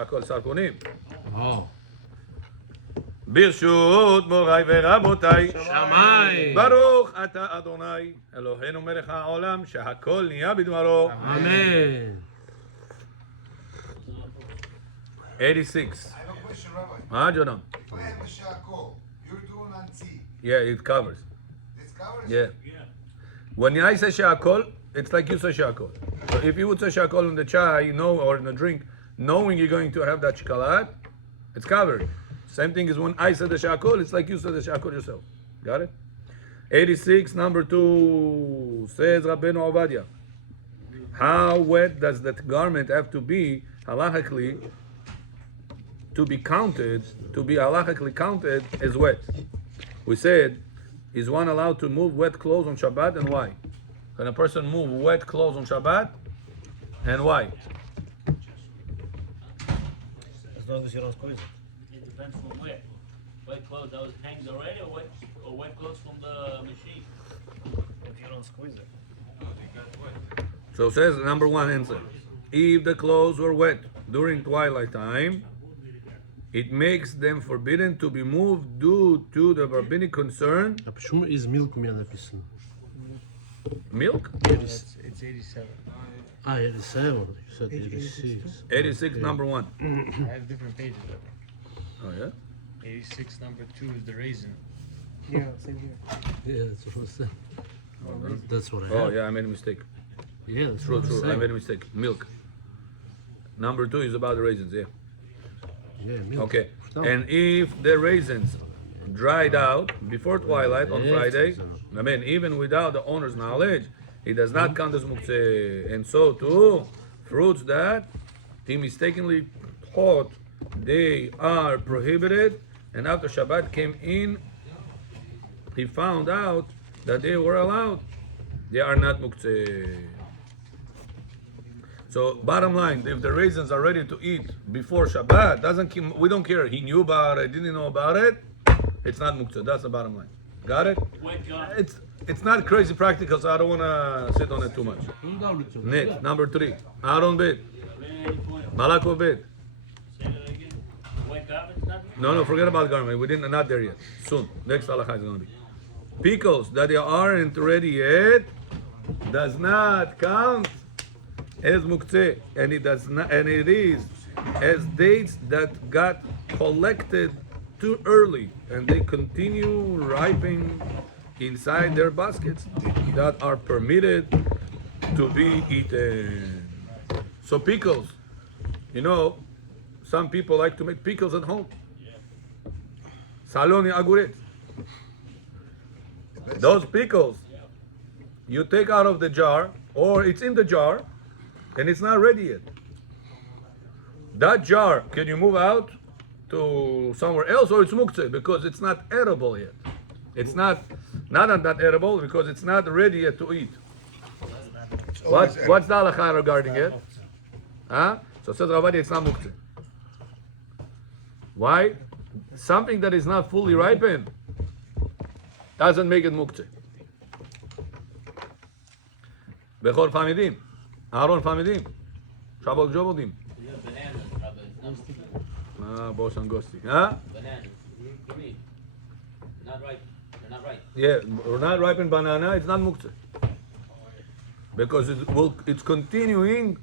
הכל סרקונים. Oh. ברשות מוריי ורבותיי, שמיים. ברוך אתה אדוני אלוהינו מלך העולם שהכל נהיה בדברו. Amen. 86. I have a question, Rabbi. מה ג'ונן? Why have a shako? You're doing on C. Yeah, it covers. This covers? Yeah. When I say שהכל, it's like you say שהכל. So if you would say שהכל in the chai, you know, or in the drink, knowing you're going to have that chocolate, it's covered. Same thing as when I said the שהכל, it's like you said the שהכל yourself. Got it? 86, number 2, says Rabbeinu Ovadia. How wet does that garment have to be halachically to be halachically counted as wet? We said, is one allowed to move wet clothes on Shabbat, and why? Can a person move wet clothes on Shabbat, and why? As long as you don't squeeze it. It depends from where. Wet clothes that was hangs already, or wet clothes from the machine. If you don't squeeze it. So it says number 1 answer. If the clothes were wet during twilight time, it makes them forbidden to be moved due to the rabbinic concern. А почему из milk у меня написано? Milk? It's 87. Ah, 87. You said 86. 86, number 1. I have different pages. Oh yeah? 86 number 2 is the raisin. Yeah, same here. Yeah, that's what I said. That's what I Oh have. yeah, I made a mistake. Yeah, that's True, what true. I I made a said. mistake. Milk. Number 2 is about the raisins, yeah. Yeah, milk. Okay. No. And if the raisins dried out before twilight on Yes, Friday, so- I mean, even without the owner's knowledge, it does not count as muktzeh. And so too, fruits that he mistakenly thought they are prohibited, and after Shabbat came in, he found out that they were allowed. They are not muktzeh. So bottom line, if the raisins are ready to eat before Shabbat, we don't care. He knew about it, didn't know about it. It's not muktzeh. That's the bottom line. Got it? Wet garment. It's not crazy practical, so I don't want to sit on it too much. Next, number 3, Aaron bit, Malako bit. Say that again. Wet garments, not? No, forget about garment. We didn't, not there yet. Soon. Next halakha is going to be pickles that they aren't ready yet does not count as muktzeh, and it does not, and it is as dates that got collected too early and they continue ripening inside their baskets that are permitted to be eaten. So pickles, you know, some people like to make pickles at home. Saloni aguret. Those pickles, you take out of the jar, or it's in the jar, and it's not ready yet. That jar, can you move out to somewhere else, or it's muktzeh because it's not edible yet? It's not edible because it's not ready yet to eat. What's the halakha regarding it? Huh? So says Ovadia, it's not muktzeh. Why? Something that is not fully ripened doesn't make it muktzeh. Bechor famidim, Aaron famidim, Shabbat jobodim. You have bananas, brother. It's not Boss Angosti. Huh? bananas. Give me. Not right. They're not right. Yeah, not ripened banana, it's not muktzeh. Because it's continuing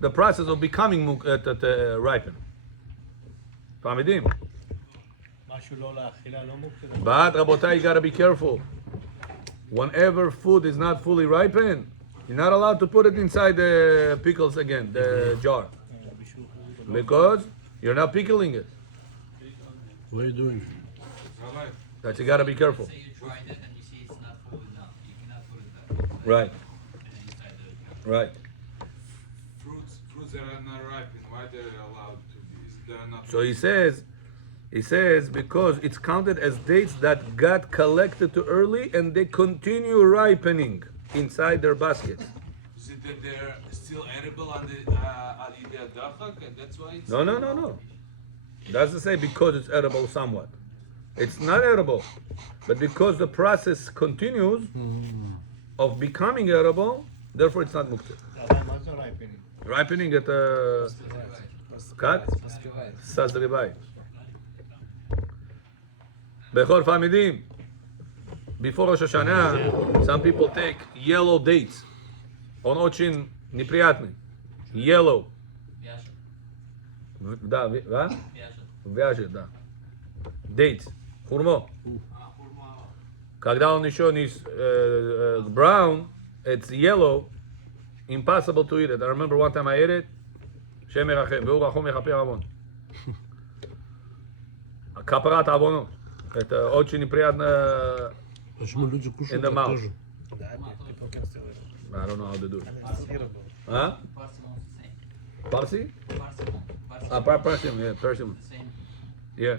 the process of becoming ripened. Famidim. משהו לא לאכילה, לא מוקצה. But Rabotai, you gotta be careful. Whenever food is not fully ripened, you're not allowed to put it inside the pickles again, the jar. Because you're not pickling it. What are you doing? That you gotta be careful. Say you tried it and you see it's not full enough. You cannot put it back Right, inside the right. Fruits that are not ripened, why they're allowed to be? They're not. So he says because it's counted as dates that got collected too early and they continue ripening inside their baskets. Is it that they're still edible on the Alidei Dachak, and that's why it's. No. Doesn't say because it's edible somewhat. It's not edible, but because the process continues of becoming edible, therefore it's not muktzeh. אבל מה זה ripening? Ripening at cut? Sazrivai. Bechor Famidim. Before Rosh Hashanah, some people take yellow dates. Он очень неприятный. Yellow. Да, вяжет, да. Dates. Хурмо. Когда он еще не brown, it's yellow, impossible to eat it. I remember one time I ate it. שם ירחם, והוא רחום יכפר עוון. כפרת עוונות. Это очень неприятно Почему люди in кушают the так mouth. тоже? I don't know how to do it. Huh? Parsi? Persian, yeah, Persian. Yeah.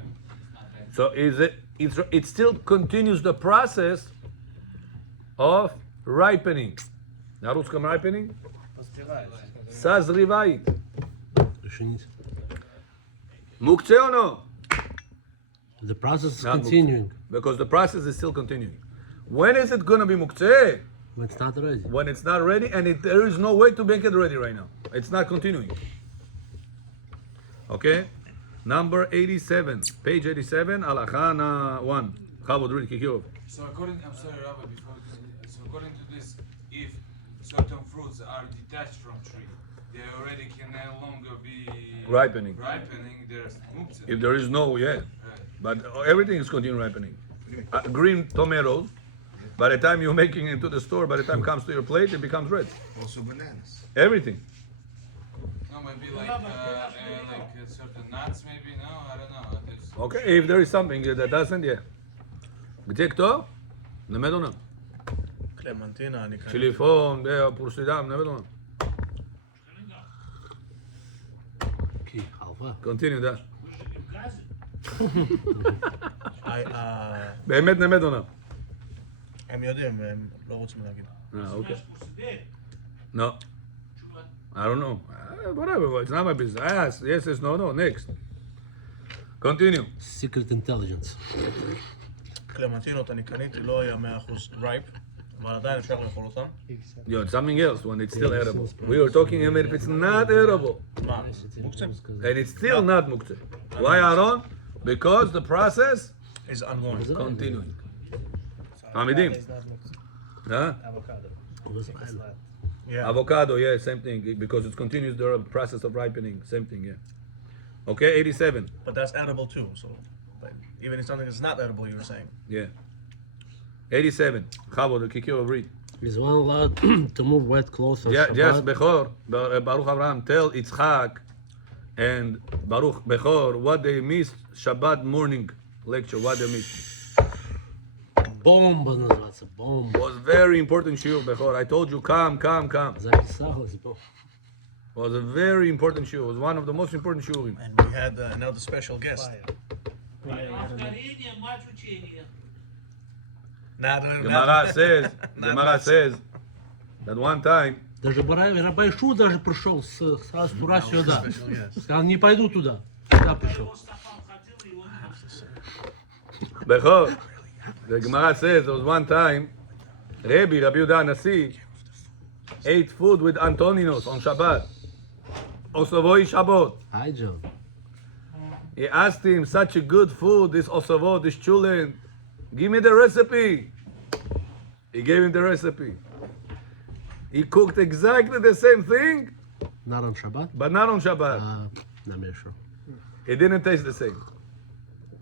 So it still continues the process of ripening. На русском ripening? Созревает. Еще не- Мукце or no? The process is Not continuing. Because the process is still continuing. When is it going to be muktzeh? When it's not ready. When it's not ready, and there is no way to make it ready right now. It's not continuing. Okay? Number 87. Page 87, Alachana 1. Chavod, read Kikiyov. So according, I'm sorry, Rabbi, so according to this, if certain fruits are detached from tree, they already can no longer be Ripening. There's oops. If there is no, yeah. Right. But everything is continuing ripening. Green tomatoes, by the time you're making it into the store, by the time it comes to your plate, it becomes red. Also bananas. Everything. No, maybe like certain nuts, maybe. No, I don't know. This- Okay, if there is something that doesn't, yeah. где кто? נלמד אותם. קלמנטינה, אני כאן. צ'יליפון, פורסידם, נלמד אותם. Okay, halva. Continue, da. I- באמת נלמד אותם. הם יודעים, והם לא רוצים להגיד. אוקיי. No. I don't know. Whatever, it's not my business. I asked. Yes, yes, no, no. Next. Continue. Secret intelligence. קלמנטינות אני קניתי, לא היה 100% רייפ, אבל עדיין אפשר לאכול אותם. Yo, it's something else when it's still edible. We were talking about if it's not edible. מה? מוקצה? And it's still not muktzeh. Why, Aaron? Because the process is ongoing. continuing. Hamidim. Huh? Yeah. Avocado, yeah, same thing. Because it continues the process of ripening. Same thing, yeah. Okay, 87. But that's edible too, so like, even if something is not edible, you were saying. Yeah. 87. Chavod, the kikyo read. Is one allowed to move wet clothes on Yes, Shabbat? Bechor, Baruch Abraham, tell Yitzchak and Baruch Bechor what they missed Shabbat morning lecture, what they missed. Бомба называется, бомба. Was very important shiur, Bechor. I told you, come. Записалась, бомба. Was a very important shiur. Was one of the most important shiurim. And we had another special guest. Gemara says that one time, Даже Рабай Шу даже пришел сразу туда-сюда. Special guest. Сказал, не пойду туда. Сюда пришел. Bechor, the Gemara says there was one time, Rabbi Yehuda Nasi ate food with Antoninos on Shabbat. Osovoi Shabbat. Hi, John. He asked him, such a good food, this osovot, this chulin, give me the recipe. He gave him the recipe. He cooked exactly the same thing, Not on Shabbat? but not on Shabbat. Намешал. It didn't taste the same.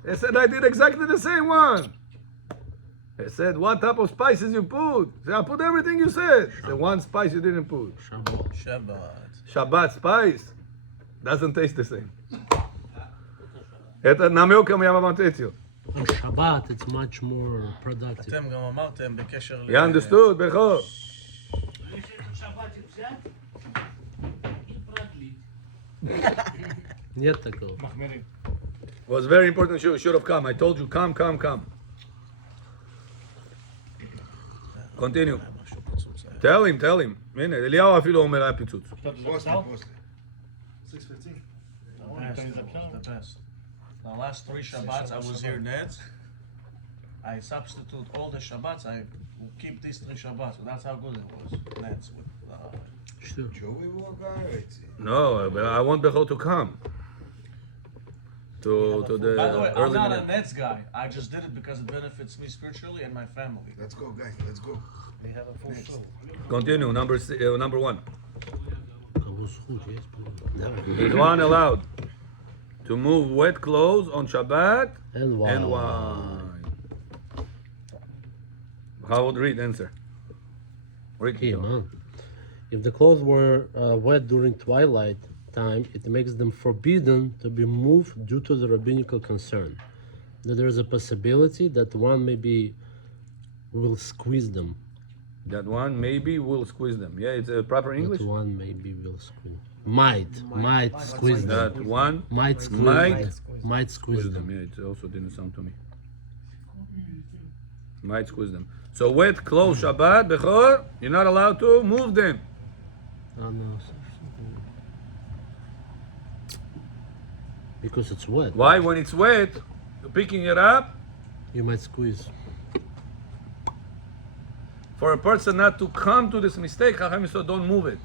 He said, I did exactly the same one. He said, what type of spices you put? He said, I put everything you said. He said, one spice you didn't put. Shabbat. Shabbat. Shabbat spice doesn't taste the same. Это намеком я вам ответил. On Shabbat, it's much more productive. אתם גם אמרתם בקשר You understood, Bechor? Нет такого. Was very important. Should have come. I told you, come. Continue. משהו פיצוץ. Tell him. הנה, אליהו אפילו אומר היה פיצוץ. Post. The best. The last 3 Shabbats I was here net. I substitute all the Shabbats. I will keep these 3 Shabbats. So that's how good it was. Nets with Sure. Joey will go right. No, but I want Bechor to come. To the By the way, I'm early not a minute. Nets guy. I just did it because it benefits me spiritually and my family. Let's go, guys. Let's go. We have a full show. Continue, number one. Кому зхуд есть? Давай. Is one allowed to move wet clothes on Shabbat And wine. and wine? How would read answer? Read Okay, man. If the clothes were wet during twilight time, it makes them forbidden to be moved due to the rabbinical concern that there is a possibility that one maybe will squeeze them. That one maybe will squeeze them. Yeah, it's a proper English. That one maybe will squeeze. Might squeeze them. That one Might squeeze might them. Might squeeze squeeze them. them. Yeah, it also didn't sound to me. Might squeeze them. So wet clothes Shabbat, Bechor, you're not allowed to move them. Oh, no. Because it's wet. Why? When it's wet, you're picking it up. You might squeeze. For a person not to come to this mistake, Chachamim said, don't move it.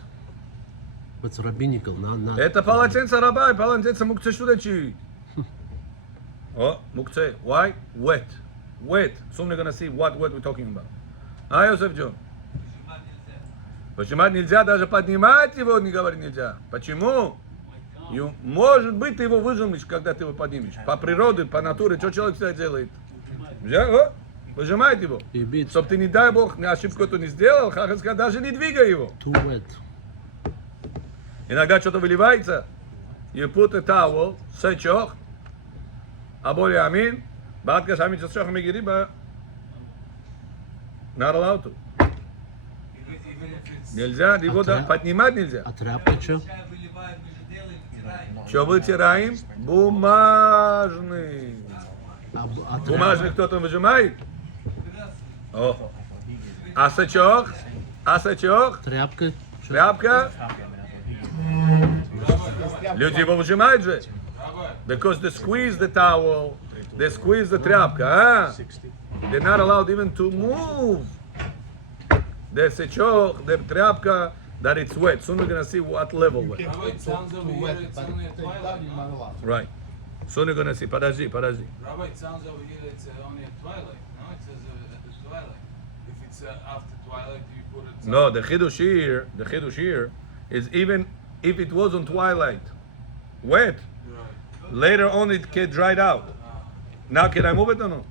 But it's rabbinical, not. Это полотенце раба, полотенце мукце что дачи. Oh, мукце. Why? Wet. Wet. Soon we're gonna see what wet we're talking about. А, Йосеф Джон? Поднимать нельзя, даже поднимать его не говорить нельзя. Почему? Может быть, ты его выжимешь, когда ты его поднимешь. По природе, по натуре, что человек всегда делает? Выжимает его. И бить. Чтоб ты, не дай Бог, ошибку эту не сделал, Хахам сказал, даже не двигай его. Too wet. Иногда что-то выливается, you put a towel, сачок, аболи амин, батка шамин сачок мегириба, not allowed to. Even if it's Нельзя, его А поднимать нельзя. А тряпка что? Чай выливаем, мы же делаем, втираем. Что вытираем? Бумажный. Бумажный кто-то выжимает? О. А сачок? А сачок? Тряпка. Тряпка? Люди его выжимают же. Because they squeeze the towel, they squeeze the тряпка, а? They're not allowed even to move. The сачок, the тряпка, that it's wet. Soon we're gonna see what level wet. Rabbi, it sounds over here it's only a twilight. Right. Soon we're gonna see. Подожди. Rabbi, it sounds over here it's only a twilight. No, it says at the twilight. If it's after twilight, you put it. No, the chidush here is even if it was on twilight, wet, Right. later on it get dried out. Now can I move it or no?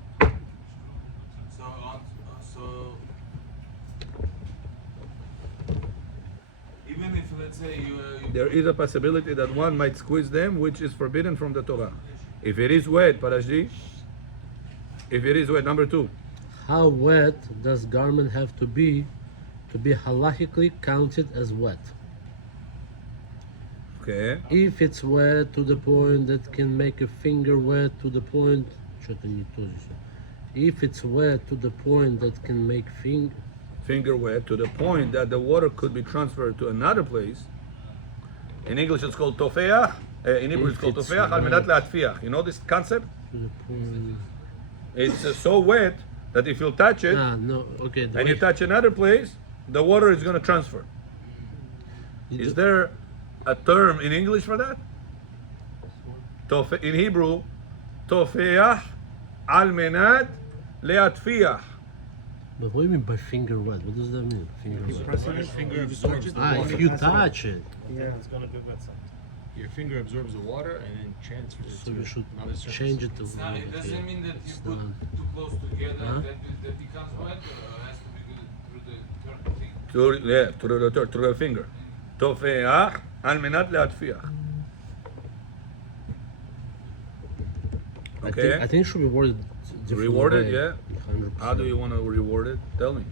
So even if let's say you There is a possibility that one might squeeze them, which is forbidden from the Torah. If it is wet, Parashdi, if it is wet, number two. How wet does garment have to be halachically counted as wet? Okay. If it's wet to the point that can make a finger wet to the point, что-то не то здесь. If it's wet to the point that can make Finger wet to the point that the water could be transferred to another place. In English it's called tofeach. In Hebrew it's If called it's tofeach al menat wet. le'atfiach. You know this concept? to the point. It's so wet that if you touch it No, okay. The and way- you touch another place, the water is going to transfer. Is there a term in English for that? In Hebrew, tofeach al menat le'atfiach. But what do you mean by finger wet? What does that mean? Finger wet. Your finger absorbs the Ah, water. if you touch it, Yeah, it's gonna be wet. Your finger absorbs the water and then transfers so it you to should another surface. change it to. it's not, it doesn't mean that you It's put not. too close together Huh? that becomes wet. It has to be good through the thing. Through the finger. Tofeach al menat le'atfiach. Okay. I think it should be worded different. Rewarded, way. yeah. 100%. How do you want to reward it? Tell me.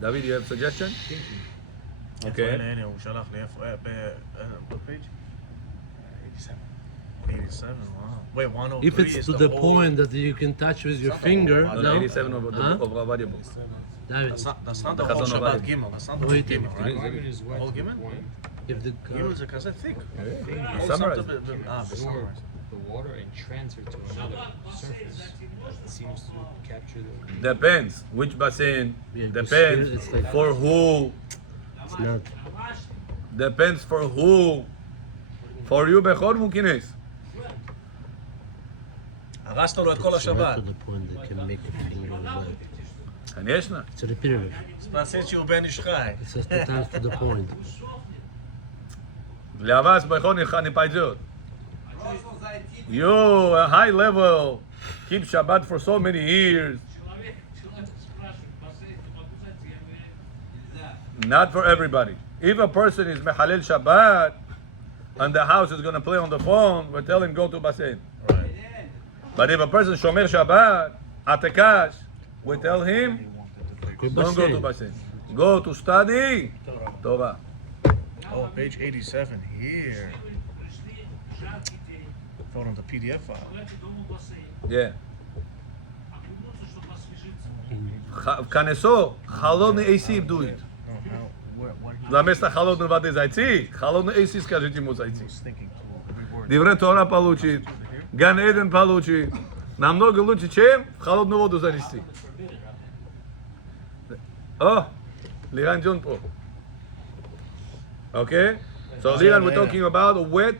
David, you have suggestion? Okay. הנה, הוא שלח לי איפה, what page? 87. 87, wow. Wait, 103 If it's is to the point that you can touch with your finger, On no? 87 of Huh? Ovadia book. David, That's not the Chazon whole Shabbat Ovadia. Gimel. That's not the whole Wait, Gimel, right? Garment is wet Whole to the Gimel? point if the Gimel is a kazet thick. Summarize. absorb the water and transfer to another surface that seems to capture the. Depends which basin. Yeah, Depends it's like- for who. it's not. Depends for who. For you, Bechor Mukines. הרסת לו את כל It's right השבת. to the point they can make a finger wet. And yeshna. It's repetitive. אז תעשה שיעור בן איש חי. It's just the times to the point. Leavas Bechor Nipaidzot. You, a high level, keep Shabbat for so many years. Not for everybody. If a person is Mechalel Shabbat and the house is going to play on the phone, we tell him go to Basen. But if a person Shomer Shabbat, Atekash, we tell him don't go to Basen. Go to study Tova. Oh, page 87 here. Found on the PDF file. Yeah. Kaneso, Chalon AC do it. No, how, what he Заместо холодной воды зайти, холодной AC скажите ему зайти. was thinking to reword. Дивре Тора получит, Ган Эден получит. Намного лучше, чем в холодную воду занести. О, Лиран Джон По. Okay? So Liran, we're talking about a wet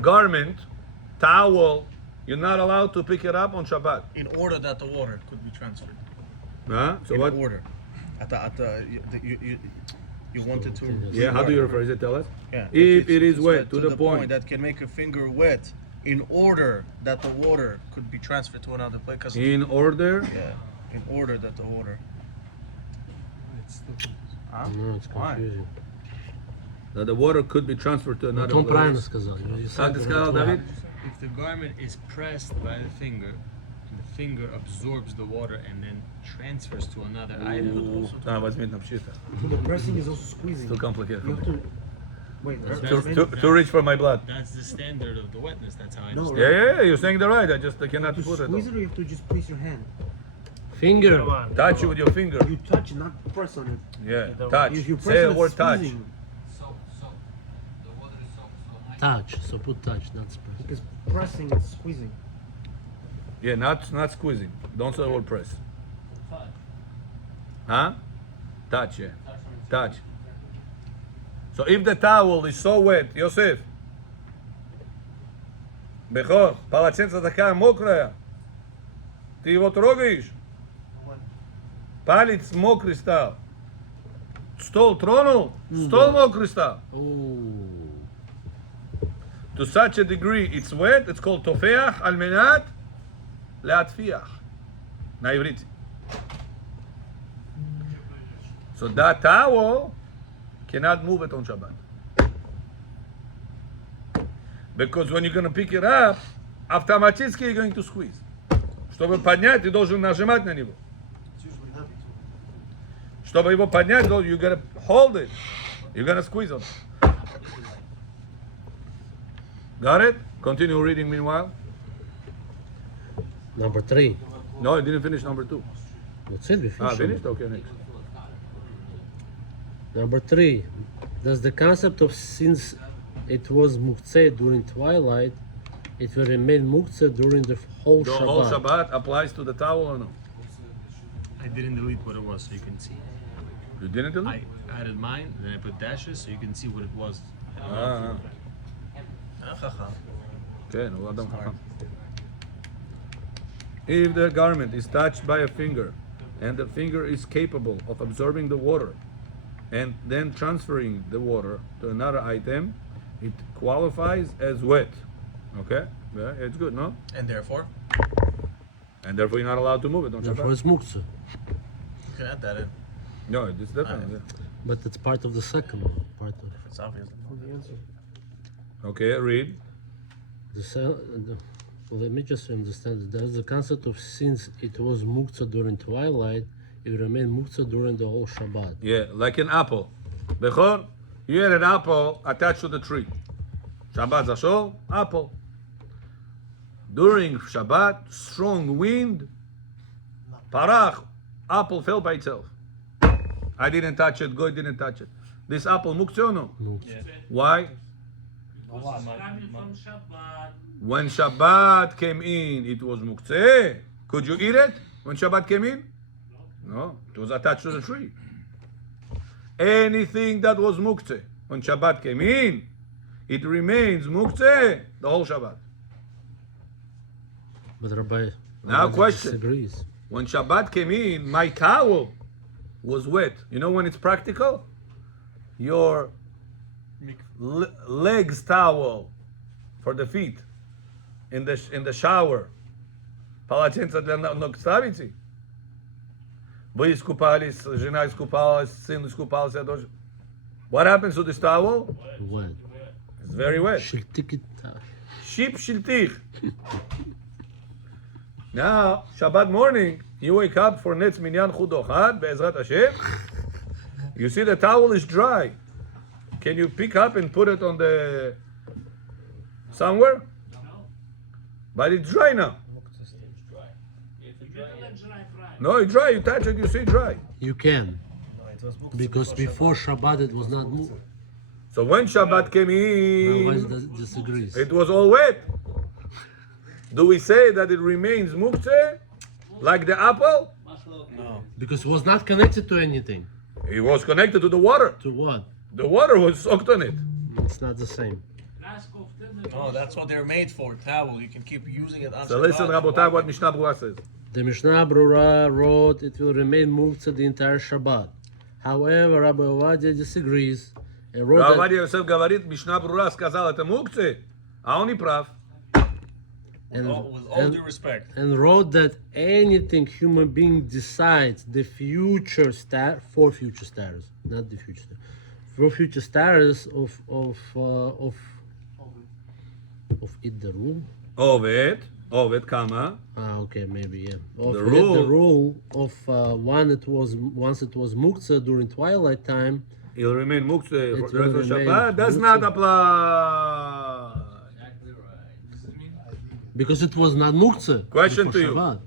garment, towel. You're not allowed to pick it up on Shabbat. In order that the water could be transferred. Huh? So In what? order. You wanted to. Yeah, how do you rephrase it? Tell us. Yeah. If It's- it is it's wet, to the point. that can make a finger wet, in order that the water could be transferred to another place. 'Cause- In order. yeah. In order that the water. No, it's Why? confusing. That the water could be transferred to another Он правильно place. сказал. You Как said ты the сказал, right way. Давид? If the garment is pressed by the finger, and the finger absorbs the water and then transfers to another item, возьми там пшита. The pressing is also squeezing. Too complicated. You have to wait. Too rich for my blood. that's the standard of the wetness. That's how I No, understand. Yeah, you're saying the right. I just cannot To put it. squeeze it, or you have to just place your hand. Finger. Touch it with your finger. You touch, not press on it. Yeah, touch. If you press Say it, the it's word touch. squeezing. Soap, soap. The water is soap, so nice. Touch. So put touch, not press. Because pressing is squeezing. Yeah, not squeezing. Don't say the word press. Huh? Touch, yeah. Touch. So if the towel is so wet, Yosef, Бехор, полотенце такая мокрая, ты его трогаешь? Палец мокрый стал. Стол тронул, стол мокрый стал. Ooh. To such a degree it's wet, it's called תופח על מנת להטפיח. На ivrit. So that towel cannot move it on Shabbat. Because when you're going to pick it up, автоматически you're going to squeeze. Чтобы поднять, ты должен нажимать на него. Чтобы его поднять, you're going to hold it. You're going to squeeze on it. Got it? Continue reading meanwhile. Number 3. No, I didn't finish number 2. That's it. We finished. Finished? Okay, next. Number 3. Does the concept of since it was muktzeh during twilight, it will remain muktzeh during the whole The Shabbat? whole Shabbat applies to the towel or no? I didn't delete what it was, so you can see. You didn't do I it? added mine, then I put dashes, so you can see what it was. Okay, no, Adam Chacham. If the garment is touched by a finger and the finger is capable of absorbing the water and then transferring the water to another item, it qualifies as wet. Okay? Yeah, it's good, no? And therefore, And therefore you're not allowed to move it on Therefore, Shabbat. it's muktzeh. you can add that in. No, it's different. Yeah. But it's part of the second one. Part of It's obvious. Okay, read. Let me just understand. There's the concept of since it was muktzah during twilight, it will remain muktzah during the whole Shabbat. Yeah, like an apple. Bechor, you had an apple attached to the tree. Shabbat Zashol, apple. During Shabbat, strong wind, parach, apple fell by itself. I didn't touch it, Goy didn't touch it. This apple muktzah or no? Muktzah. Why? When Shabbat came in, it was muktzeh. Could you eat it when Shabbat came in? No, it was attached to the tree. Anything that was muktzeh when Shabbat came in, it remains muktzeh the whole Shabbat. But Rabbi Now Ovadia question. disagrees. When Shabbat came in, my towel was wet. You know when it's practical? Your legs towel for the feet in the shower. Полотенце для ног ставите? Вы искупались, жена искупалась, сын искупался, я тоже. What happens to this towel? What? It's very wet. Shiltikita. Sheep shiltich. Now, Shabbat morning, you wake up for Netz Minyan Chudochat, Be'ezrat Hashem. You see the towel is dry. Can you pick up and put it on the somewhere? But it's dry now. No, it's dry. You touch it, you see dry. You can. Because before Shabbat it was not moved. So when Shabbat came Otherwise in, it disagrees. it was all wet. Do we say that it remains muktzeh, like the apple? Because it was not connected to anything. It was connected to the water. To what? The water was soaked on it. It's not the same. No, that's what they're made for. Towel. You can keep using it on So listen, Rabotai, what Mishnah Berurah says. The Mishnah Berurah wrote it will remain muktzeh the entire Shabbat. However, Rabbi Ovadia disagrees and wrote that, Ovadia Yosef говорит, Mishnah Berurah сказал, это мукце, а он не прав. with all due respect. and wrote that anything human being decides the future for future status, not the future status, for future status of it the rule. Ovet, kama. Okay, maybe yeah. Of The it, rule- the rule of once it was muktzah during twilight time, It'll remain muktzeh for It the rest will of remain Shabbat. Does muktzeh. not apply. Exactly right. because it was not muktzah. Question before to you. Shabbat.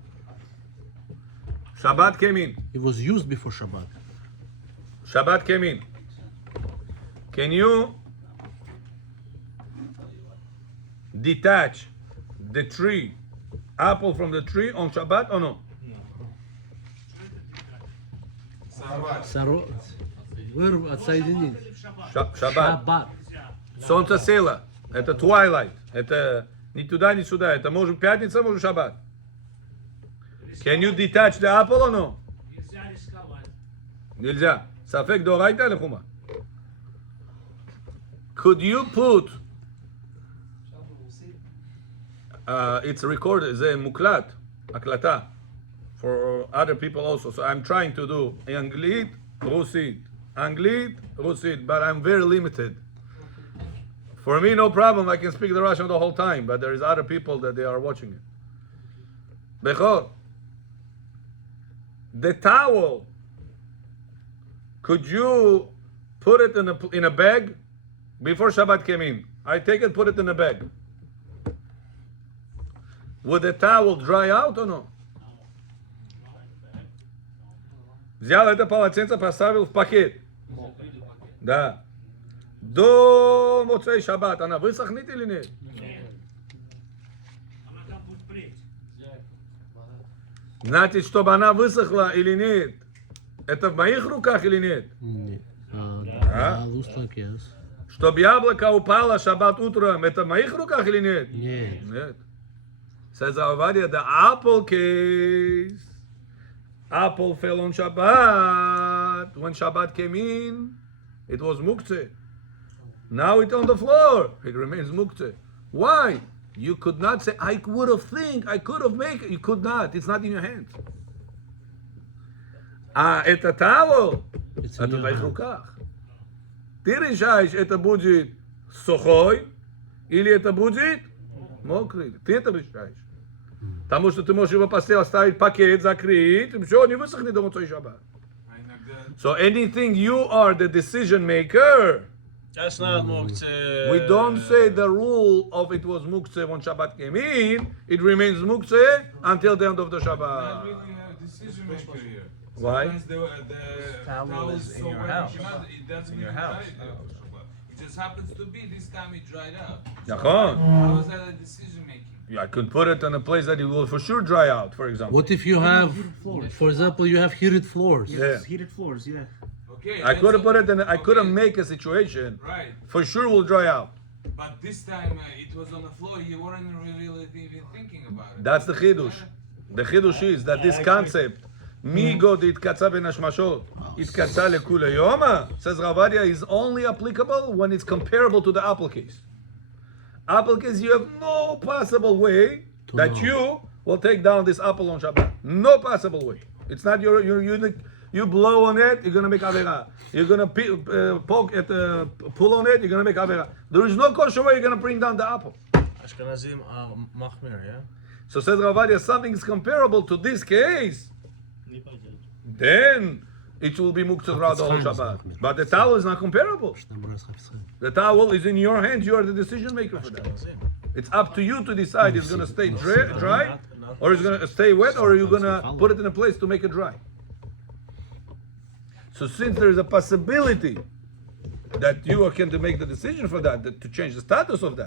Shabbat came in. It was used before Shabbat. Shabbat came in. Can you detach the tree, apple from the tree on Shabbat or no? Отсоединить. Shabbat. Shabbat. Солнце село. Это twilight. Это ни туда, ни сюда. Это может пятница, может Шаббат. Can you detach the apple or no? Нельзя. Сафек дорайта или хума? Could you put it's recorded, זה מוקלט, הקלטה, for other people also. So I'm trying to do אנגלית, רוסית, אנגלית, רוסית, but I'm very limited. For me, no problem. I can speak the Russian the whole time, but there is other people that they are watching it. Bechor, the towel, could you put it in a bag before Shabbat came in? I take it, put it in a bag. Would the towel dry out or no? Взял это полотенце, поставил в пакет. Да. До Моцей Шаббат она высохнет или нет? Значит, чтобы она высохла или нет, это в моих руках или нет? Нет. Looks like yes. Чтобы яблоко упало Шаббат утром, это в моих руках или нет? Нет. Нет. Says Ovadia, the apple case. Apple fell on Shabbat. When Shabbat came in, it was muktzeh. Now it's on the floor. It remains muktzeh. Why? You could not say, I would have think, I could have made it. You could not. It's not in your hands. Это towel. It's in Это в your твоих hand. руках. Ты решаешь, это будет сухой или это будет мокрый. Ты это решаешь. Потому что ты можешь его оставить пакет, закрыть, и все, не высохнет до Моцей Шаббат. So anything you are the decision maker, That's not muktzeh. we don't say the rule of it was muktzeh when Shabbat came in, it remains muktzeh until the end of the Not Shabbat. really a decision maker here. Why? Sometimes the towel is in so your wet, house. it doesn't In your even house. dry after Shabbat. It just happens to be this time it dried up. נכון. How is that a decision making? I could put it in a place that it will for sure dry out, for example. What if you have, Heated floors. for example, you have heated floors? Yeah. Heated floors, yeah. Okay. I that's could have o- put it in. I could have okay, make a situation Right. for sure will dry out. But this time it was on the floor. You weren't really even thinking about it. That's the chidush. The chidush is that this concept, migo ditkatsa benashmashot, itkatsa lekule yoma, says Ovadia, is only applicable when it's comparable to the apple case. Apple case, you have no possible way that know. you will take down this apple on Shabbat. No possible way. It's not you blow on it, you're gonna make avera. You're gonna poke at pull on it, you're gonna make avera. There is no kosher way you're gonna bring down the apple. Ashkenazim are machmir, yeah? So says Ovadia, something is comparable to this case, then it will be muktzah throughout the whole Shabbat. But the towel is not comparable. The towel is in your hands. You are the decision maker for that. Ashkenazim. It's up to you to decide it's going to stay dry or it's going to stay wet, or are you going to put it in a place to make it dry. So since there is a possibility that you can to make the decision for that to change the status of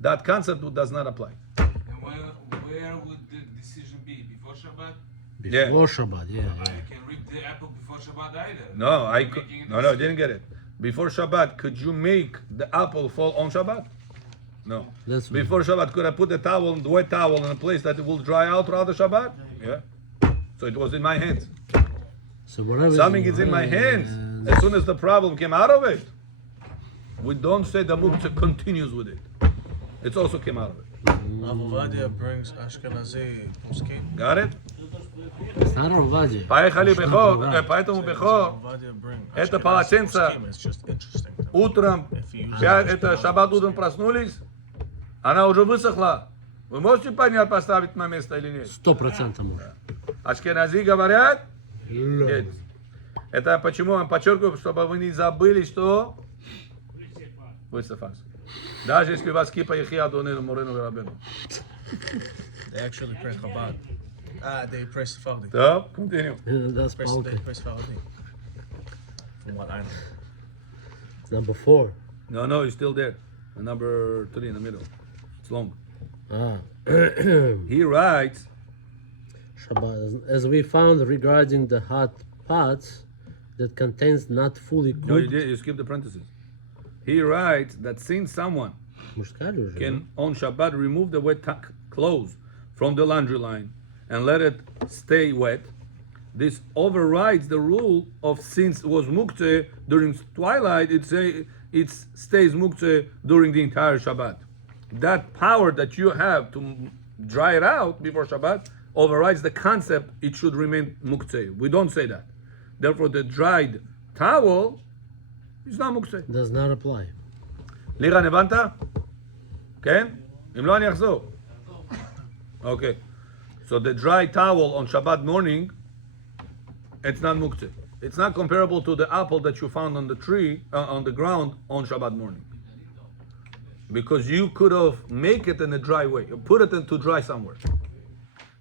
that concept does not apply. And where would the decision be? Before Shabbat? Yeah. Before Shabbat, yeah. I can rip the apple before Shabbat either. No, I Making a no, I didn't get it. Before Shabbat, could you make the apple fall on Shabbat? No. That's Before Shabbat, could I put the towel, the wet towel, in a place that it will dry out throughout the Shabbat? Yeah. So it was in my hands. So whatever Something is in my hands. As soon as the problem came out of it, we don't say the muktzah continues with it. It also came out of it. Ovadia brings Ashkenazi poskim. Got it? It's not Ovadia. Поэтому Бехор, Ovadia bring это Ashkenazi полотенце poskim. It's just interesting. утром, это шаббат утром проснулись, она уже высохла. Вы можете понять, поставить на место или нет? 100% может. Ашкенази говорят, нет. Это почему я подчеркиваю, чтобы вы не забыли, что высыфас. Даже если у вас кипа ехи Адонenu Морenu Рабену. They actually pray Chabad. They pray Sephardi. So, continue. That's They Palka. pray Sephardi. From what I know. Number 4. No, it's still there. Number 3 in the middle. It's long. Ah. He writes, Shabbat. As we found regarding the hot pots that contains not fully cooked. no, you skip the parentheses. He writes that since someone Мы же сказали уже, can on Shabbat remove the wet clothes from the laundry line and let it stay wet, this overrides the rule of since it was muktzeh during twilight, it stays muktzeh during the entire Shabbat. That power that you have to dry it out before Shabbat overrides the concept it should remain muktzeh. We don't say that. Therefore, the dried towel is not muktzeh. does not apply. לירן, הבנת? כן? אם לא, אני אחזור. Okay. So the dry towel on Shabbat morning, it's not muktzeh. It's not comparable to the apple that you found on the tree, on the ground on Shabbat morning. Because you could have make it in a dry way. You put it into dry somewhere.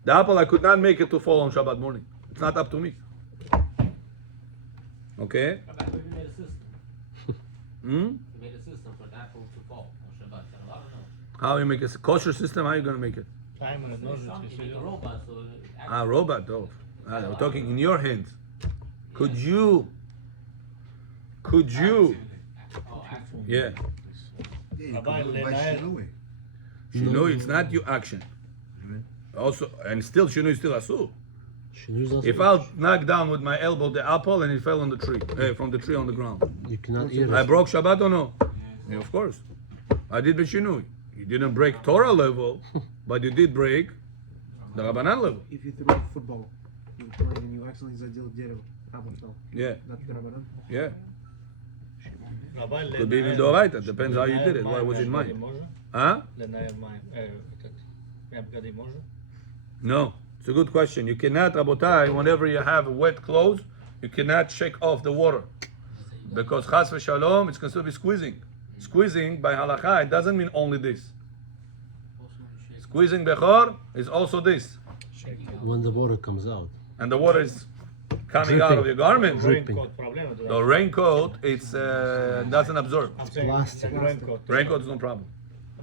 The apple, I could not make it to fall on Shabbat morning. It's not up to me. Okay? We made a system. Hmm? We made a system for the apple to fall on Shabbat. I don't know. How you make a kosher system? How are you going to make it? You make a robot, so it Robot, oh. We're talking in your hands. Could you, yeah. Yeah, you can do it by shinui. Shinui, it's not your action. Also, and still, Shinui is still asur. If I'll knock down with my elbow the apple and it fell on the tree, from the tree on the ground, You cannot eat I it. broke Shabbat or no? Yeah, of course. I did B'Shinui. You didn't break Torah level, but you did break the Rabbanan level. If you throw a football, you play and you accidentally задел дерево, apple fell. Yeah, Not the Rabbanan. yeah. Could be even Doraita. Depends how you did it. What was in mind? Huh? No. It's a good question. You cannot, Rabotai, whenever you have wet clothes, you cannot shake off the water. Because Chas v'Shalom, it's considered to be squeezing. Squeezing, by halakha, it doesn't mean only this. Squeezing Bechor is also this. When the water comes out. And the water is coming out of your garment. Dripping. The raincoat, it's doesn't absorb. Plastic. Raincoat is no problem.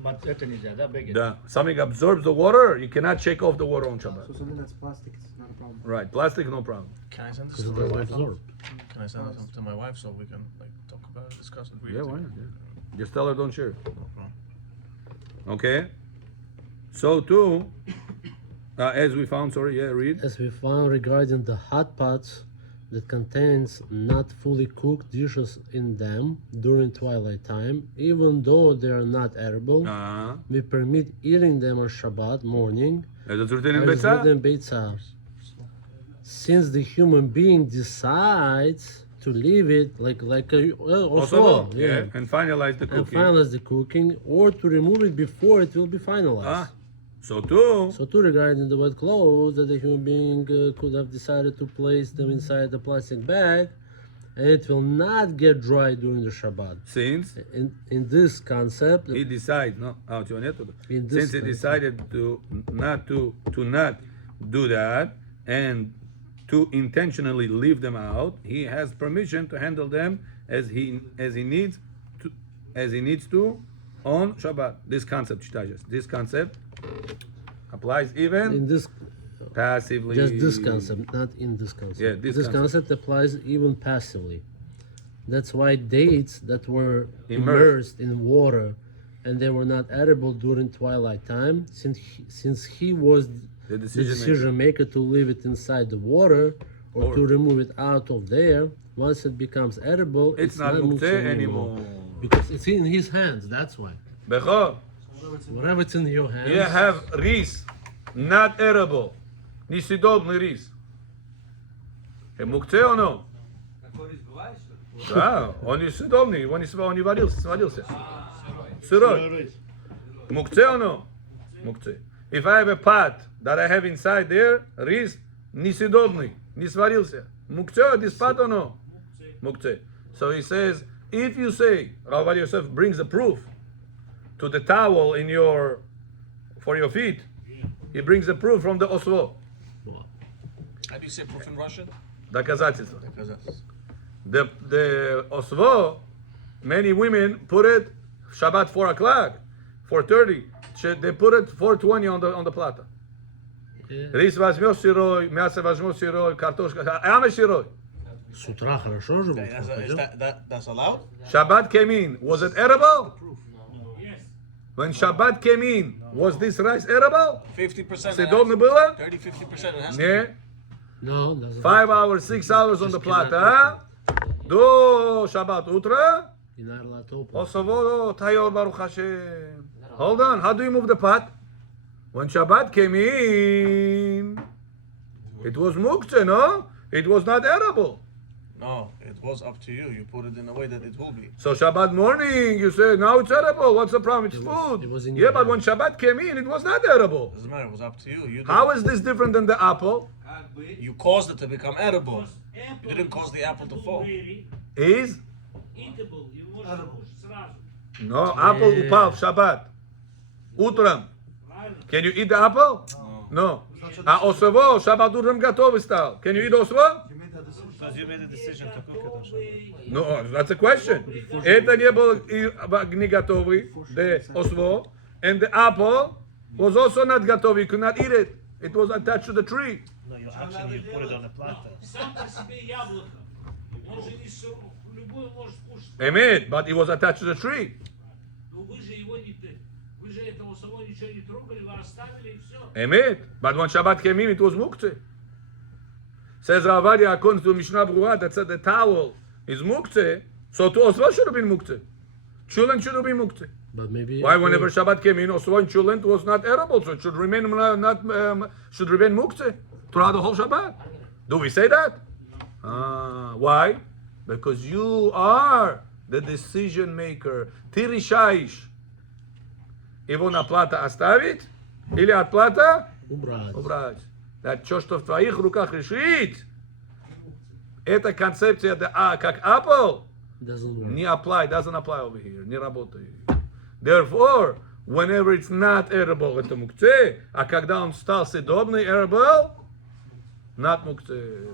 But это нельзя, да, бегать? Something absorbs the water, you cannot shake off the water on Shabbat. So something that's plastic is not a problem. Right, plastic, no problem. Can I send this Because to it my doesn't wife? absorb. Can I send it to my wife so we can like talk about it, discuss it? Yeah, why not? Yeah. Just tell her don't share. No problem. Okay? So too, as we found, read. As we found regarding the hot pots that contains not fully cooked dishes in them during twilight time, even though they are not edible, we permit eating them on Shabbat morning, As it's written in as Betzah. written Beitzah. Since the human being decides to leave it like a Also, and finalize the and cooking. finalize the cooking, or to remove it before it will be finalized. So too, So too, regarding the wet clothes, that the human being could have decided to place them inside the plastic bag, and it will not get dry during the Shabbat. since In this concept, he decides, no, In this since he case. decided to not do that and to intentionally leave them out, he has permission to handle them as he needs to on Shabbat. This concept, Shtajas, this concept applies even in this, passively. just this concept, not in this concept. Yeah, this concept applies even passively. That's why dates that were Immersed. immersed in water and they were not edible during twilight time, since he was The the decision decision maker to leave it inside the water or to remove it out of there. Once it becomes edible, It's not muktzeh anymore. because it's in his hands. That's why. Becho, Whatever it's in your hands. you have ris, not edible. Nisidobny ris. Мукце or no? Да, он несъедобный, он не сварился. Сырой. Мукце or no? Мукце. If I have a pot that I have inside there, ris, несъедобный, не сварился. Мукце, this pot or no? Muktzeh. So he says, if you say, Rabbi Yosef brings a proof to the towel for your feet, he brings a proof from the Oslo. How do you say proof in Russian? Доказательство. Because that's The Oslo, many women put it Shabbat 4 o'clock, 4:30. They put it 4:20 on the plata. Рис возьмешь сырой, мясо возьмешь сырой, картошка, аме сырой. С утра хорошо же будет. that's allowed? Shabbat came in. Was it edible? Yes. When Shabbat came in, was this rice edible? 50%. Съедобно было? 30-50%. It has to Не. No, doesn't. 5 hours, 6 hours on the plata. Do Shabbat утро. You're not allowed to open. Osovo tayor Baruch Hashem. Hold on. How do you move the pot? When Shabbat came in, it was muktzeh, no? It was not edible. No, it was up to you. You put it in a way that it will be. So Shabbat morning, you say, now it's edible. What's the problem? It's food. it was in Yeah, your but when Shabbat came in, it was not edible. Doesn't matter. It was up to you. You How is this different than the apple? You caused it to become edible. You didn't cause the apple to fall. Is? Eatable. Его можно кушать сразу. No, apple upal, Shabbat. Утром. Правильно? Can you eat the apple? No. А осово, Shabbat утром готовый стал. Can you eat осово? Because you made a decision to cook it on Shabbat. No, that's a question. Это не был не готовый, the osvo, and the apple was also not готовый. You could not eat it. It was attached to the tree. No, you put it on a platter. Сам по себе яблоко. Он же не сырой. Любой может кушать. Amen. But it was attached to the tree. Но вы же его не... Вы же этого самого ничего не трогали, вы оставили и все. Amen. But when Shabbat came in, it was muktzeh. Says Ovadia, according to Mishnah Berurah, that said the towel is muktzeh, so to osva should have been muktzeh. Chulent should have been muktzeh. But maybe. Why? Whenever Shabbat came in, osva and chulent was not edible, so it should remain should remain muktzeh throughout the whole Shabbat. Do we say that? Why? Because you are the decision maker. Ты решаешь его на плата оставить или от плата Убрать. убрать. Так что в твоих руках решить, эта концепция как Apple Doesn't work. не doesn't apply over here, не работает. Therefore, whenever it's not edible, это мукце, а когда он стал съедобный, edible, not мукце.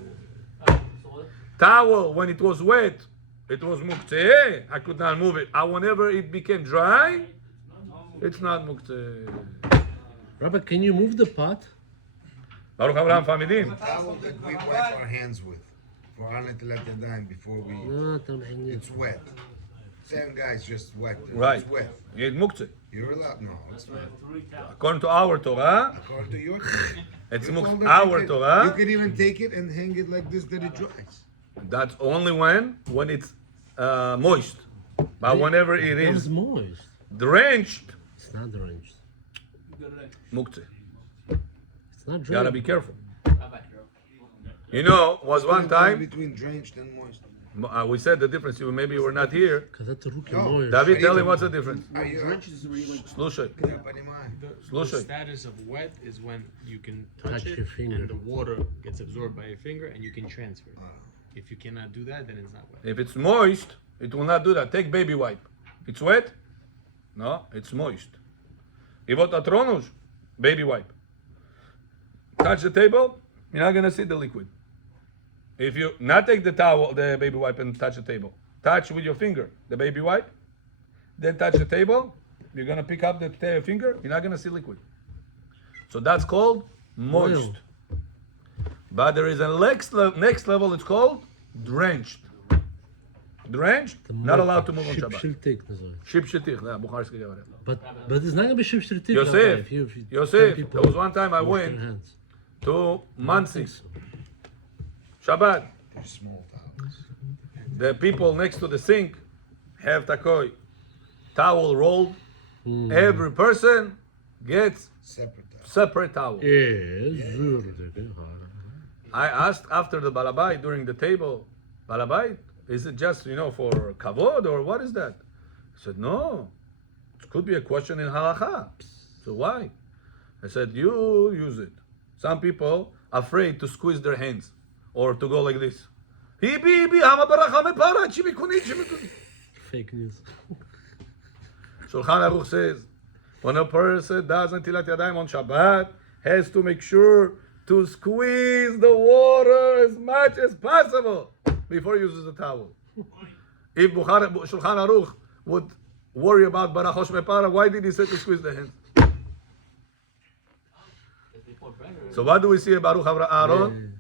Towel, when it was wet, it was muktzeh. I could not move it. And whenever it became dry, It's not muktzeh. Rabbi, can you move the pot? Baruch Avraham Famidim. Towel that we wipe our hands with for our netilat yadayim before we eat. No, طبعا. It's wet. Some guys just wipe it. Right. It's wet. You eat muktzeh. You're allowed. No, it's not. According to our Torah, According to your it's You told muktzeh. us Our you Torah, could even take it and hang it like this that it dries. that's only when it's moist. But whenever it It was is moist. drenched, It's not drenched. muktzeh. It's not You gotta drenched. be careful. You know, was one time, between drenched and moist. we said the difference, maybe you were not here. Because that's ruki No. moist. David, tell him what's the difference. Are you? Drenches where you like Slushaj. The Slushaj. status of wet is when you can touch Touch it your finger. and the water gets absorbed by your finger and you can transfer it. If you cannot do that, then it's not wet. If it's moist, it will not do that. Take baby wipe. It's wet? No, it's moist. Ivot atronus, baby wipe. Touch the table, you're not gonna see the liquid. If you not take the towel, the baby wipe, and touch the table, touch with your finger the baby wipe, then touch the table, you're gonna pick up the finger, you're not gonna see liquid. So that's called moist. Oil. But there is a next level, it's called drenched. Drenched, not allowed to move on Shabbat. Shipshiltik называется. Shipshitich, да, бухарский говорят. But it's not gonna be shipshiltik. Yosef, Rabbi, if 10 Yosef, people there was one time I wash their went hands. to Mansi, Shabbat. They're small towels. The people next to the sink have takoi, towel rolled. Every person gets Separate towels. separate towel. Zurdik. I asked after the balabai during the table, balabai, is it just for kavod or what is that? I said no, it could be a question in halacha. So why? I said you use it. Some people afraid to squeeze their hands or to go like this. Fake news. Shulchan Aruch says, when a person does Netilat Yadayim on Shabbat, has to make sure to squeeze the water as much as possible before he uses the towel. If Shulchan Aruch would worry about Barachosh Mepara, why did he say to squeeze the hand? So what do we see about Baruch Aaron?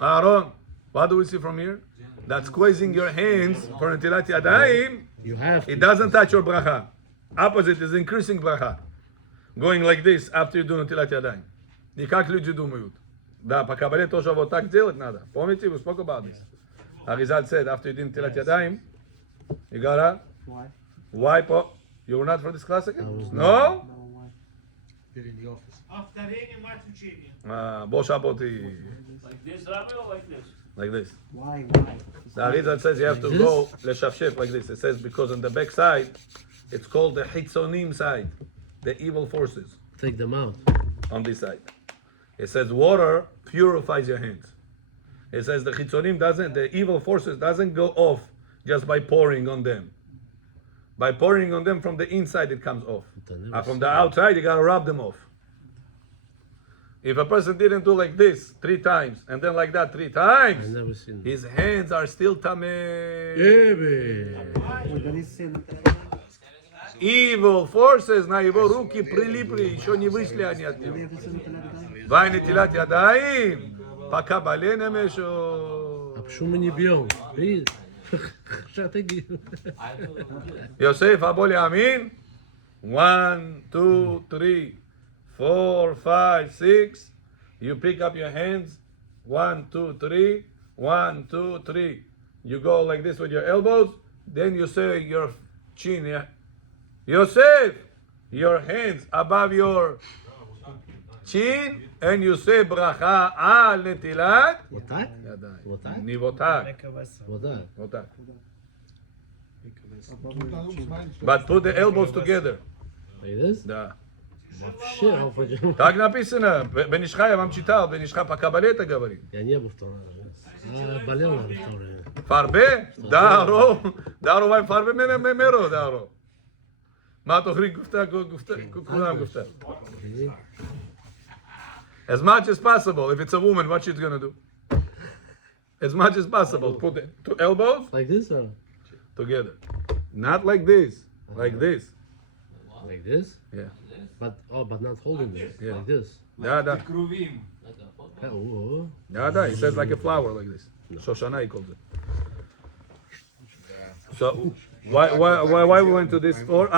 Aaron, what do we see from here? That squeezing your hands for Netilat Yadayim, You have it to. doesn't touch your bracha. Opposite is increasing bracha. Going like this after you do Netilat Yadayim. Никак люди думают. Да, по кабале тоже вот так делать надо. Помните, we spoke about this. Arizal said after you do Netilat Yadayim, you gotta why? wipe up. You were not for this class again? was No? No, why? Did in the office. בוא שבותי. Like this, Rabbi, or like this? Like this. Why? The Arizal says you have to Like go leshafshef like this. It says because on the back side, it's called the hitzonim side, the evil forces Take them out. on this side. It says water purifies your hands. It says the chitzonim the evil forces doesn't go off just by pouring on them. By pouring on them from the inside, it comes off. And from the outside, you gotta rub them off. If a person didn't do like this 3 times and then like that 3 I've times, never seen that. his hands are still tameh. Wait, that is sin. Evil forces на его руки прилипли, еще не вышли они от него. Вай нетилат ядаим, пока болезнь мешо. А почему мы не бьем? Видишь? Что ты говоришь? Yosef Aboli Amin. 1, 2, 3, 4, 5, 6. You pick up your hands. 1, 2, 3. 1, 2, 3. You go like this with your elbows. Then you say your chin. Yeah. Yosef, your hands above your chin, and you say bracha al netilat. Вот так? ידיים. Вот так? Не вот так. Вот так. Вот так. But put the elbows together. Like this? Да. Вообще, а почему? Так написано. Бенишха, я вам читал. Бенишха по кабале это говорит. Я не был в то время. А, болел на то время. Фарбе? Даро. Даро, вай фарбе меро, даро. מה תוכלי גופתה, כולם גופתה. As much as possible. If it's a woman, what she's gonna do? As much as possible. Put the 2 elbows Like this or? together. Not like this. Like this. Like this? Yeah. But not holding it. Yeah. Like this. Da. Kruvim. Oh. Da. It says like a flower, like this. Shoshana, he calls it. So, why we went to this for?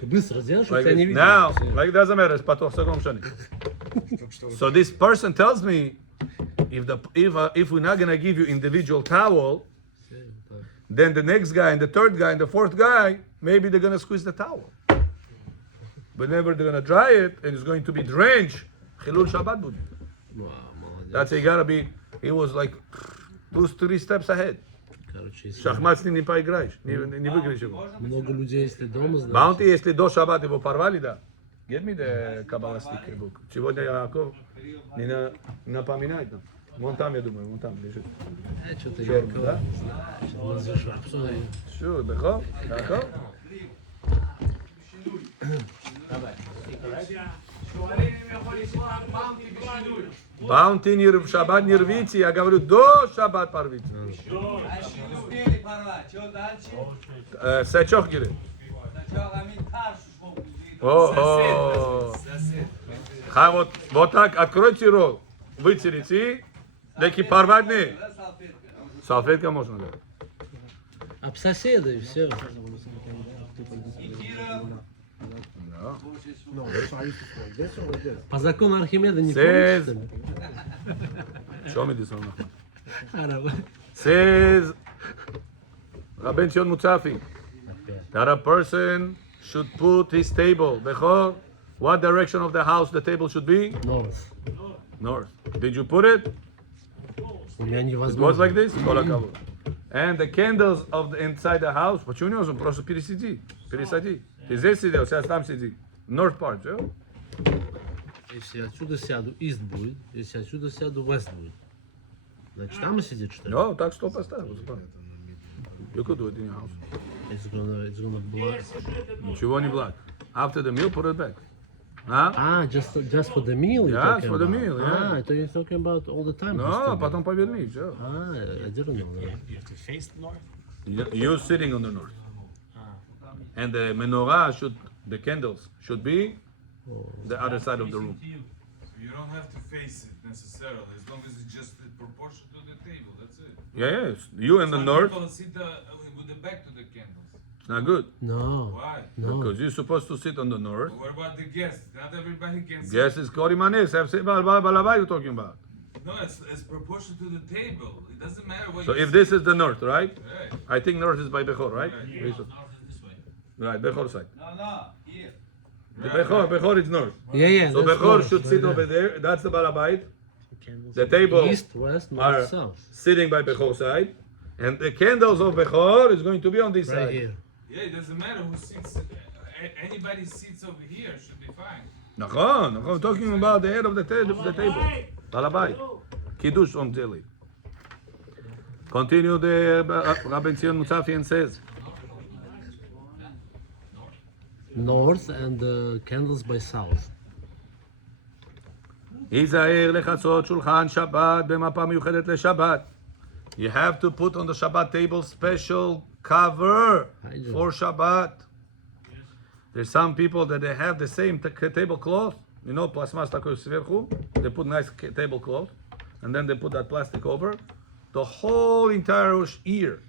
Ты быстро делаешь, Like тебя не this. видно. Now, like it doesn't matter. It's patoch segon shani. So this person tells me, if we're not gonna give you individual towel, then the next guy and the third guy and the fourth guy, maybe they're gonna squeeze the towel. Whenever they're gonna dry it and it's going to be drenched, Chilul Shabbat Budi. Wow, молодец. That's he gotta be. He was like 2-3 steps ahead. Короче, если Шахмат с ним не поиграешь, не выиграешь его. много людей, если дома, значит, Bounty, если до шаббат его порвали, да. Get me the Kabbalistic book. Сегодня Яков не напоминает нам. Вон там, я думаю, вон там лежит. что-то Черный, Якова, да? значит, он за шарпсой. Sure, Bechor, Yaakov. Bounty в шаббат не рвите, я говорю, до шаббат порвите. Успели порвать, что дальше? Сачок говорит. Сначала они таршу шел. О, вот так, откройте рот, вытерите, таки порвать не. Салфетка можно, да. Об соседа и все. No, so I used to like this or like this? По закону Архимеда не Says- помнишь, что ли? Show me this one. Арабы. Says Rabbi Moshe Moretov that a person should put his table. Bechor, what direction of the house the table should be? North. North. Did you put it? У меня It was невозможно. like this? Kol hakavod. And the candles of the inside the house, почему не можем? Просто пересади. Ты здесь сидел, сейчас там сиди. North part, все? Если отсюда сяду, east будет. Если отсюда сяду, west будет. Значит, там и сидит, что ли? No, так что поставил. You could do it in your house. It's gonna block. Ничего не black. After the meal, put it back. Huh? Ah, just for the meal you're Yes, talking for the about. meal, yeah. Ah, I thought you're talking about all the time. No, потом поверни, все. Ah, I didn't know that. You have to face north. You're sitting on the north. And the menorah the candles should be the other side of the room. You don't have to face it necessarily, as long as it's just in proportion to the table. That's it. Yeah, yes. You in the Some north, people sit with the back to the candles. it's not good. No, Why? no. Because you're supposed to sit on the north. What about the guests? Not everybody can sit. Yes, it's Kori Manes. Balabay you're talking about. No, it's proportion to the table. It doesn't matter what So you if this is the north, right? Right. I think north is by Bechor, right? Right. Right, Bechor side. No, here. The Bechor is north. Yeah, So that's Bechor north, should right sit there. over there. That's the Balabay. Candles The table East, west, are north, south. sitting by Bechor side. And the candles of Bechor is going to be on this Right side. here. Yeah, it doesn't matter who sits. Anybody sits over here should be fine. נכון, we're talking about the head of the table. Balabay. Kiddush on jelly. Continue the Rabbi Zion Mutzafian says. North and candles by south. היזהר לחצות שולחן שבת במפה מיוחדת לשבת. You have to put on the Shabbat table special cover for Shabbat. There's some people that they have the same tablecloth, you know, пластмасс такой сверху. They put nice tablecloth, and then they put that plastic over. The whole entire year,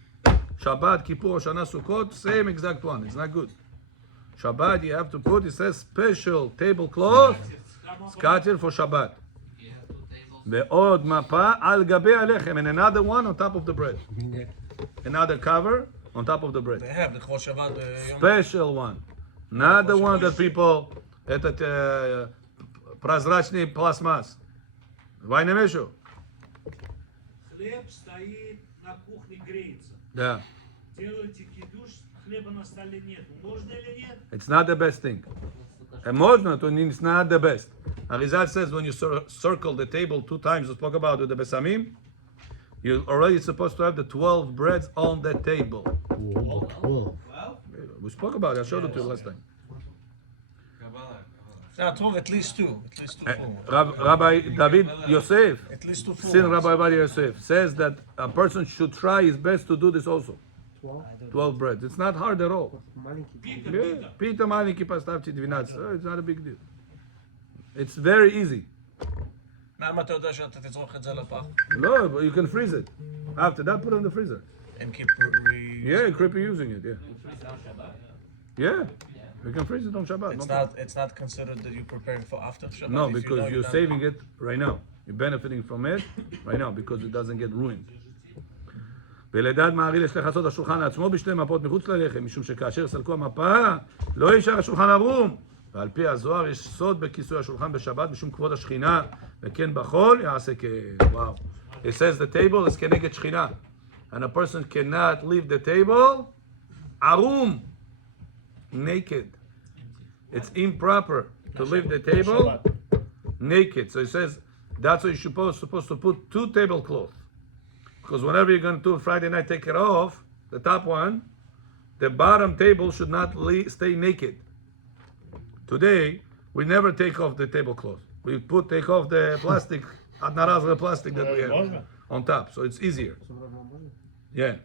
Shabbat, Kippur, Shana, Sukkot, same exact one. It's not good. Shabbat, you have to put, it says special tablecloth, scatter for Shabbat. ועוד מפה על גבי הלחם, and another one on top of the bread. Another cover on top of the bread. They have the Chol Shabbat. Special one. Not the one that people, этот прозрачный пластмасс. Война мешу? Хлеб стоит на кухне, греется. Да. Делаете кидуш, хлеба на столе нет. Можно или нет? It's not the best thing. Можно, but it's not the best. Arizal says when you circle the table 2 times, we spoke about with the Besamim, you're already supposed to have the 12 breads on the table. Whoa, whoa. We spoke about it, I showed it to you last time. Yeah, 12, at least 2. At least 2 full. Rabbi David Yosef, At least 2 full. Sin ones. Rabbi Ovadia Yosef, says that a person should try his best to do this also. 12 breads. It's not hard at all. Маленький. Yeah. Пита маленький поставьте 12. It's not a big deal. It's very easy. למה אתה יודע שאתה תצרוך את זה לפח? No, but you can freeze it. After that, put it in the freezer. And keep Yeah, keep using it. Yeah. Yeah. You can freeze it on Shabbat. It's not considered that you're preparing for after Shabbat. No, if you because know you're not- saving it right now. You're benefiting from it right now because it doesn't get ruined. ולדעת מעריל יש לחצות השולחן לעצמו בשתי מפות מחוץ ללחם, משום שכאשר סלקו המפה, לא יישאר השולחן ערום. ועל פי הזוהר יש סוד בכיסוי השולחן בשבת, משום כבוד השכינה, וכן בחול יעשה כן. Wow. It says the table is כנגד שכינה. And a person cannot leave the table ערום, naked. It's improper to leave the table naked. So it says that's why you're supposed to put 2 tablecloths. Because whenever you're going to do Friday night, take it off, the top one, the bottom table should not stay naked. Today, we never take off the tablecloth. We take off the plastic, the plastic that we have on top. So it's easier. Yeah,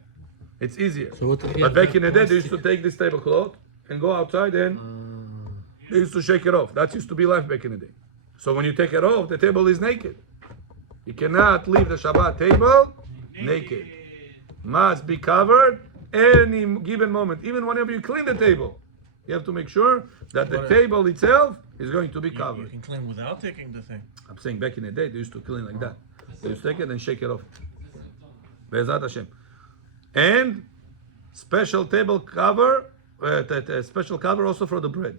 it's easier. So what if you But have back in the day, plastic? they used to take this tablecloth and go outside and they used to shake it off. That used to be life back in the day. So when you take it off, the table is naked. You cannot leave the Shabbat table naked. Must be covered any given moment. Even whenever you clean the table, you have to make sure that the table itself is going to be You covered. can clean without taking the thing. I'm saying back in the day, they used to clean like that. They used to take it and shake it off. Be'ezrat Hashem. And special table cover, special cover also for the bread.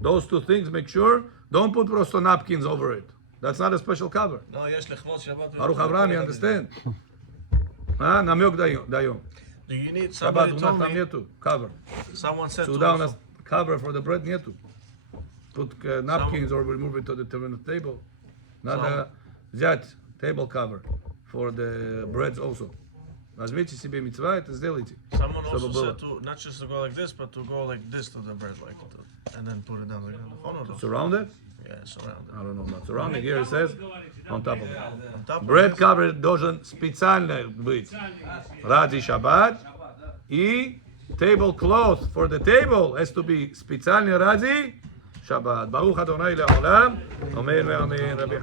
Those 2 things, make sure, don't put also napkins over it. That's not a special cover. No, יש לכבוד שבת. Baruch Avraham, you understand? Namiok dayom. Do you need Shabbat, somebody told unach me? nietu. Cover. Someone said to Suda us, cover for the bread nietu. Put napkins or remove it to the table. Not a zat table cover for the breads also. Возьмите себе митцва, это сделайте. someone Чтобы also было. said to not just to go like this, but to go like this to the bread, like and then put it down like that. Surround it? Yeah, surround it. I don't know. Not surrounding. Here it says on top of it. On top of Bread this, cover должен специально быть ради Shabbat. И tablecloth for the table has to be специально ради Shabbat. Baruch Adonai le'olam. Amen ve'amen. Rabbi